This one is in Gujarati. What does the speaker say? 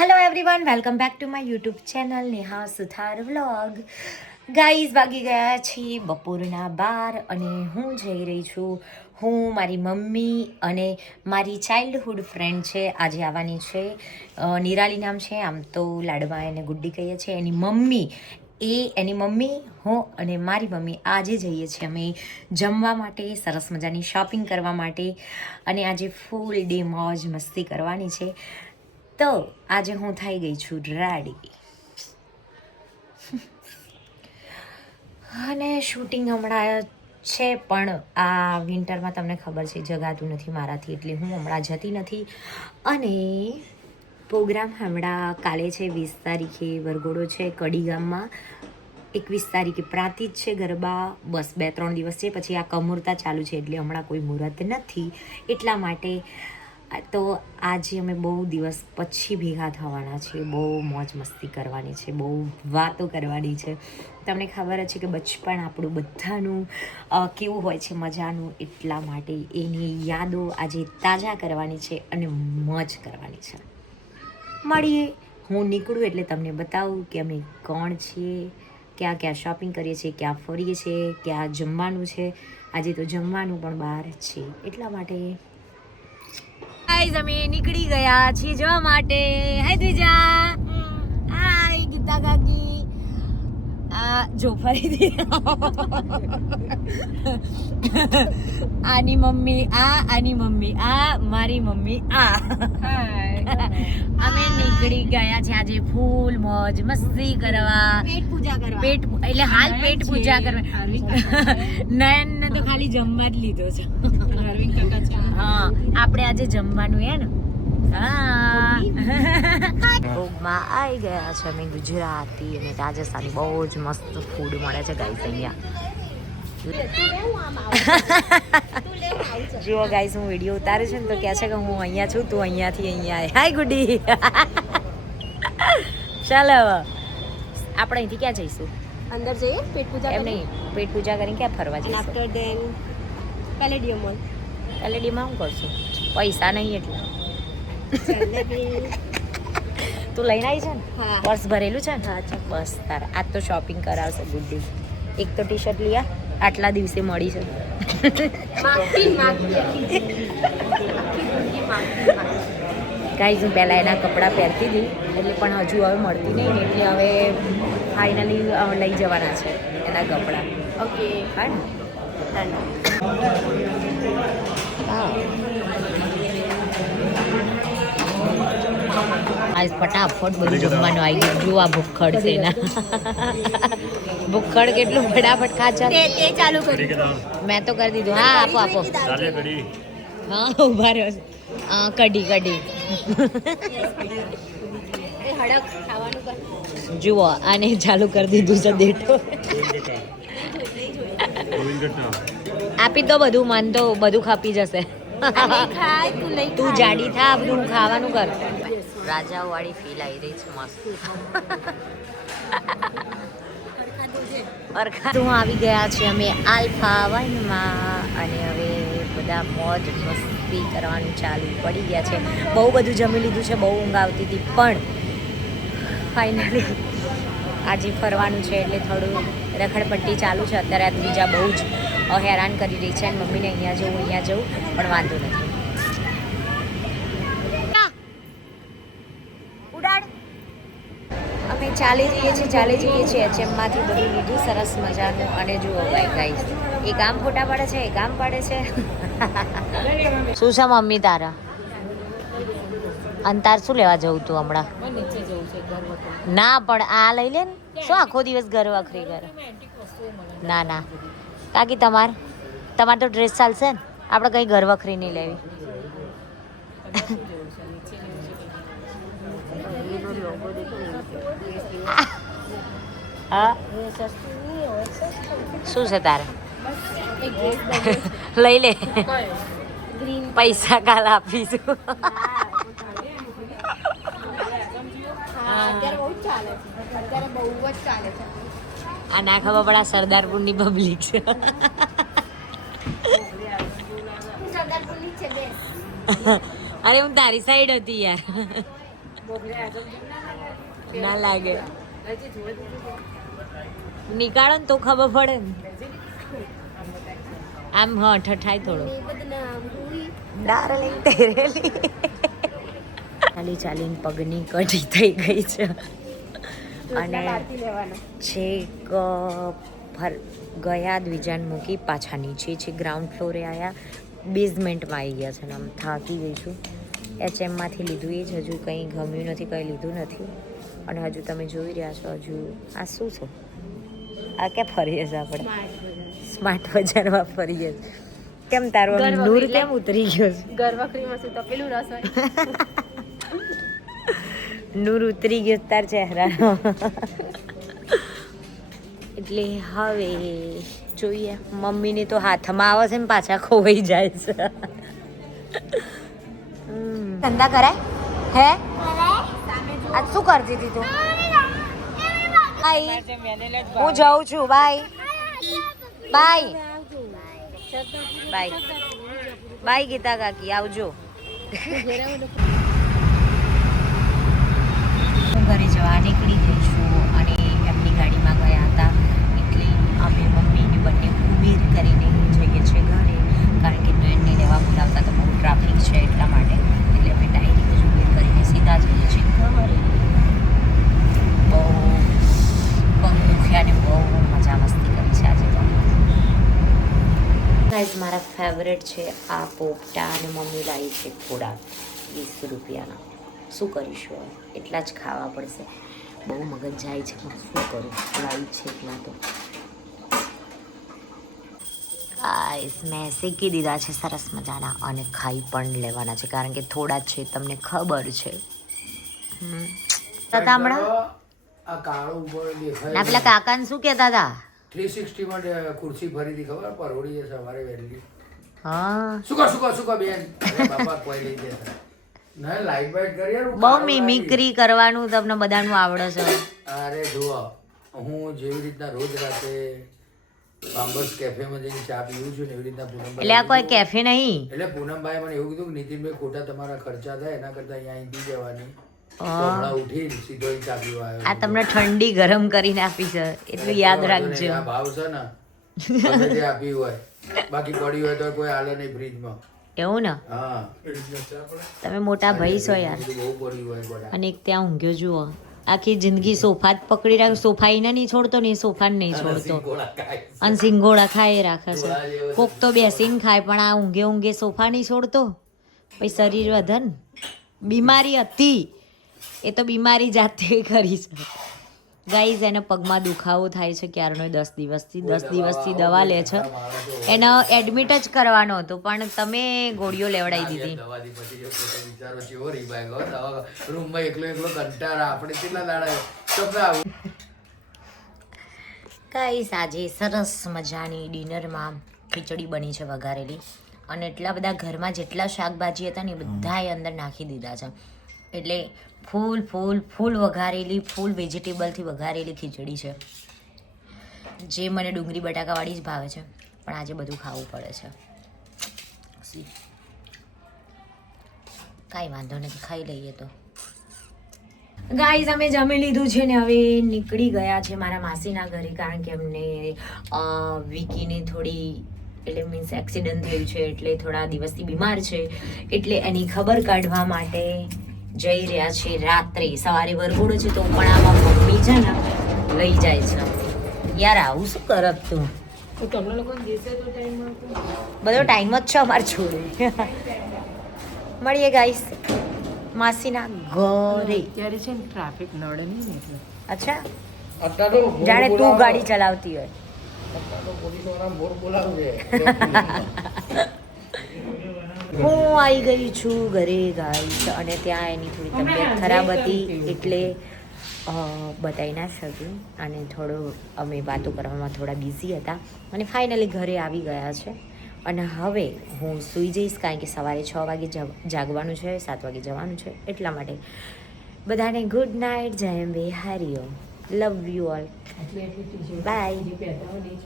Hello everyone, welcome back to my YouTube channel Neha Suthar vlog. Guys વાગી ગયા છે બપોરના 12 અને હું જઈ રહી છું. હું મારી મમ્મી અને મારી ચાઇલ્ડહુડ ફ્રેન્ડ છે આજે આવવાની છે. નિરાલી નામ છે, આમ તો લાડવા એને ગુડ્ડી કહીએ છીએ. એની મમ્મી હું અને મારી મમ્મી આજે જઈએ છીએ અમે જમવા માટે, સરસ મજાની શોપિંગ કરવા માટે અને આજે ફૂલ ડે મોજ મસ્તી કરવાની છે. તો આજે હું થઈ ગઈ છું રેડી અને શૂટિંગ હમણાં છે, પણ આ વિન્ટરમાં તમને ખબર છે જગાતું નથી મારાથી, એટલે હું હમણાં જતી નથી. અને પ્રોગ્રામ હમણાં કાલે છે 20 તારીખે વરઘોડો છે કડી ગામમાં, 21 તારીખે પ્રાંતિજ છે ગરબા. બસ 2-3 દિવસ છે, પછી આ કમુરતા ચાલુ છે એટલે હમણાં કોઈ મુહૂર્ત નથી. એટલા માટે તો આજે અમે બહુ દિવસ પછી ભેગા થવાના છીએ, બહુ મોજ મસ્તી કરવાની છે, બહુ વાતો કરવાની છે. તમને ખબર જ છે કે બચપણ આપણું બધાનું કેવું હોય છે મજાનું, એટલા માટે એની યાદો આજે તાજા કરવાની છે અને મોજ કરવાની છે. મળીએ, હું નીકળું એટલે તમને બતાવું કે અમે કોણ છીએ, ક્યાં ક્યાં શોપિંગ કરીએ છીએ, ક્યાં ફરીએ છીએ, ક્યાં જમવાનું છે. આજે તો જમવાનું પણ બહાર છે, એટલા માટે ગાઈઝ અમે નીકળી ગયા છીએ જવા માટે. હાય દ્વિજા, હાય ગીતા કાકી. આ જો ફરીથી આની મમ્મી આ મારી મમ્મી આ. અમે નીકળી ગયા છે આજે ફૂલ મોજ મસ્તી કરવા, પેટ એટલે હાલ પેટ પૂજા કરવા. નયન ને તો ખાલી જમવા જ લીધો છે. હા, આપણે આજે જમવાનું હે ને. ભોગમાં આવી ગયા છે અમે. ગુજરાતી અને રાજસ્થાની બહુ જ મસ્ત ફૂડ મળે છે ગાઈસ અહીંયા. જુઓ ગાઈસ, હું વિડીયો ઉતારું છું ને તો કહે છે કે હું અહીંયા છું, તું અહીંયાથી અહીંયા આવે. હાય ગુડી. ચાલો હવે આપણે અહીંથી ક્યાં જઈશું? અંદર જઈએ પેટ પૂજા એમ નહીં, પેટ પૂજા કરીને ક્યાં ફરવા જઈશું? After then Palladium mall. પેલેડીમાં શું કરશું? પૈસા નહીં એટલે. તું લઈને આવી છે ને? હા. પર્સ ભરેલું છે ને? હા, છે. બસ તાર આજ તો શોપિંગ કરાવશે ગુડ્ડી. એક તો ટી શર્ટ લઈ આટલા દિવસે મળી છે. ગાઈઝ, હું પહેલાં એના કપડાં પહેરતી હતી એટલે પણ હજુ હવે મળતી નહીં ને, એટલે હવે ફાઇનલી લઈ જવાના છે એના કપડાં. ઓકે, હા ને? ડન. હા, આજ ફટાફટ બધું જમવાનું આવી ગયું. જો આ ભૂખડ છે એના. ભૂખડ કેટલું ફટાફટ ખાચા. તે ચાલુ કરી. મેં તો કરી દીધું. હા, આપો. હા, ઉભા રહ્યો છે. કઢી એ હડક ખાવાનું કર. જુઓ, આને ચાલુ કરી દીધું છે દેઠો. આપી તો બધું, મન તો બધું ખપી જશે. ખાય તું નહીં. તું જાડી થા, બધું ખાવાનું કર. રાજાઓ વાળી ફીલ આવી રહી છે મસ્ત. હું આવી ગયા છે અમે આલ્ફા વનમાં અને હવે બધા મોજ મસ્તી કરવાનું ચાલુ પડી ગયા છે. બહુ બધું જમી લીધું છે, બહુ ઊંઘ આવતી હતી, પણ ફાઇનલી આજે ફરવાનું છે એટલે થોડું રખડપટ્ટી ચાલુ છે. અત્યારે આ બીજા બહુ જ હેરાન કરી રહી છે અને મમ્મીને અહીંયા જવું પણ વાંધો નથી. અમે ચાલી જઈએ છીએ એચએમમાંથી બધું લીધું સરસ મજાનું. અને જુઓ ગાઈસ, એક આમ ફોટા પાડે છે, એક આમ પાડે છે. શું છે મમ્મી તારા? અને તાર શું લેવા જવું તું હમણાં? ના, પણ આ લઈ લે ને. શું આખો દિવસ ઘર વખરી કરે? ના કાકી, તમારે તો ડ્રેસ ચાલશે ને, આપણે કંઈ ઘર વખરી નહીં લેવી. હા, શું છે તારે? લઈ લે, પૈસા કાલ આપીશું. અત્યારે બહુ જ ચાલે છે. અત્યારે બહુ જ ચાલે છે. આ ના ખબર પડે સરદારપુરની પબ્લિક છે. સરદારપુરની છે બે. અરે હું તારી સાઈડ હતી યાર. ના લાગે નીકાળો ને તો ખબર પડે ને. આમ હા ઠઠાય થોડો ડાર્લિંગ તેરેલી ચાલી ચાલીને પગની કઢી થઈ ગઈ છે અને છેક ગયા દ્વિજાન મૂકી પાછા નીચે છે ગ્રાઉન્ડ ફ્લોરે આવ્યા બેઝમેન્ટમાં આવી ગયા છે ને આમ થાકી ગઈ છું. HMમાંથી લીધું એ જ હજુ કંઈ ગમ્યું નથી, કંઈ લીધું નથી. અને હજુ તમે જોઈ રહ્યા છો હજુ આ શું છે? આ ક્યાં ફરીએ છીએ આપણે? સ્માર્ટ બજારમાં ફરીએ છીએ. કેમ તારું આમ નૂર કેમ ઉતરી ગયો છે? ગરવકરીમાં શું તપેલું રસ હોય. નૂર ઉતરી ગયો તાર ચહેરાનો. એટલે હવે જોઈએ. મમ્મીની તો હાથમાં આવે છે ને પાછા ખોવાઈ જાય છે. ધંધા કરાય હે? આજ શું કરતી હતી તું? બાય, હું જાઉં છું. Bye bye bye bye Geeta કાકી, આવજો. હું ઘરે જવા નીકળી ગઈ છું અને એમની ગાડીમાં ગયા હતા એટલે અમે મમ્મીને બંને ઉબેર કરીને જઈએ છીએ ઘરે, કારણ કે બેનને લેવા બોલાવતા તો બહુ ટ્રાફિક છે એટલા માટે. એટલે અમે ડાયરેક્ટ જ ઉબેર કરીને સીધા જઈએ છીએ ઘરે. બહુ પગ દુખ્યા ને બહુ મજા મસ્તી કરી છે આજે તો. ગાઈઝ મારા ફેવરેટ છે આ પોપટા અને મમ્મી લાવી છે થોડા 20 રૂપિયાના. શું કરીશું હવે? એટલા જ ખાવા પડશે. બહુ મગજ જાય છે પણ શું કરું, લાવી છે એટલા તો. ગાઈઝ મેં શેકી દીધા છે સરસ મજાના અને ખાઈ પણ લેવાના છે કારણ કે થોડા જ છે, તમને ખબર છે. હમણાં આ કાળો ઉપર દેખાય ના પેલા કાકાને શું કહેતા હતા? 360 માટે ખુરશી ફરી હતી ખબર પરોડી છે સવારે વહેલી. હા સુકા બેન અરે બાપા કોઈ લઈ જતા ના લાઈટ બાઈટ કરી યાર બહુ મિમિક્રી કરવાનું તમને બધાનું આવડે છે. અરે જુઓ હું જેવી રીતના રોજ રાતે બામ્બર્સ કેફેમાં જઈને ચા પીવું છું ને એવી રીતના પૂનમભાઈ એટલે આ કોઈ કેફે નહીં. એટલે પૂનમભાઈ મને એવું કીધું કે નીતિનભાઈ ખોટા તમારા ખર્ચા થાય એના કરતા અહીંયા પી જવાની. તો હા. હમણાં ઉઠીને સીધો અહીં ચા પીવા આવ્યો. આ તમને ઠંડી ગરમ કરીને આપી છે એટલું યાદ રાખજો. આ ભાવ છે ને ગમે તે આપી હોય બાકી પડી હોય તો કોઈ હાલે નહીં ફ્રીજમાં. એવું ને હા તમે મોટા ભાઈ છો યાર. બધું બહુ પડ્યું હોય ગોડા. અને એક ત્યાં ઊંઘ્યો જુઓ આખી જિંદગી સોફા જ પકડી રાખ, સોફા એને નહીં છોડતો ને સોફાને નહીં છોડતો ગોળા ખાય. અને સિંગોડા ખાઈ રાખે છે. કોક તો બેસીને ખાય પણ આ ઊંઘે ઊંઘે સોફા નહીં છોડતો. પછી શરીર વધે ને. બીમારી હતી એ તો બીમારી જાતે કરી છે. ગાઈઝ એને પગમાં દુખાવો થાય છે ક્યારનો 10 દિવસથી દવા લે છે. એને એડમિટ જ કરવાનો હતો પણ તમે ગોળીઓ લેવડાવી દીધી. દવાથી પછી જો પોતે બિચારો ચેવો રહી ભાઈ ગયો દવા રૂમમાં એકલો કંટાળા આપણે કેટલા દાડા તમને આવું. ગાઈઝ આજે સરસ મજાની ડિનરમાં ખીચડી બની છે વઘારેલી અને એટલા બધા ઘરમાં જેટલા શાકભાજી હતા ને એ બધાએ અંદર નાખી દીધા છે. એટલે ફૂલ વઘારેલી ફૂલ વેજીટેબલથી વઘારેલી ખીચડી છે જે મને ડુંગળી બટાકાવાળી જ ભાવે છે પણ આજે બધું ખાવું પડે છે. કાંઈ વાંધો નથી, ખાઈ લઈએ તો. ગાઈઝ અમે જમી લીધું છે ને હવે નીકળી ગયા છે મારા માસીના ઘરે કારણ કે અમને વિકીને થોડી એટલે મીન્સ એક્સિડન્ટ થયું છે એટલે થોડા દિવસથી બીમાર છે એટલે એની ખબર કાઢવા માટે જઈ રહ્યા છે રાત્રે. સવારે વરઘોડો છે તો પણ આમાં મમ્મી છે ને લઈ જાય છે. યાર આવું શું કરત તું? બધો ટાઈમ જ છે અમારે છોડે. મળીએ ગાઈસ માસીના ઘરે. અત્યારે છે ને ટ્રાફિક નડે નહીં ને એટલે. અચ્છા અત્યારે તો મોર જાણે તું બોલાવે. ગાડી ચલાવતી હોય. અત્યારે તો પોલીસવાળા મોર બોલાવે. હું આવી ગઈ છું ઘરે ગાઈસ અને ત્યાં એની થોડી તબિયત ખરાબ હતી એટલે બતાવી ના શકી અને થોડો અમે વાતો કરવામાં થોડા બિઝી હતા અને ફાઇનલી ઘરે આવી ગયા છે. અને હવે હું સૂઈ જઈશ કારણ કે સવારે 6 વાગે જાગવાનું છે, 7 વાગે જવાનું છે એટલા માટે. બધાને ગુડ નાઇટ, જય અંબે, હરિઓમ, લવ યુ ઓલ, બાય.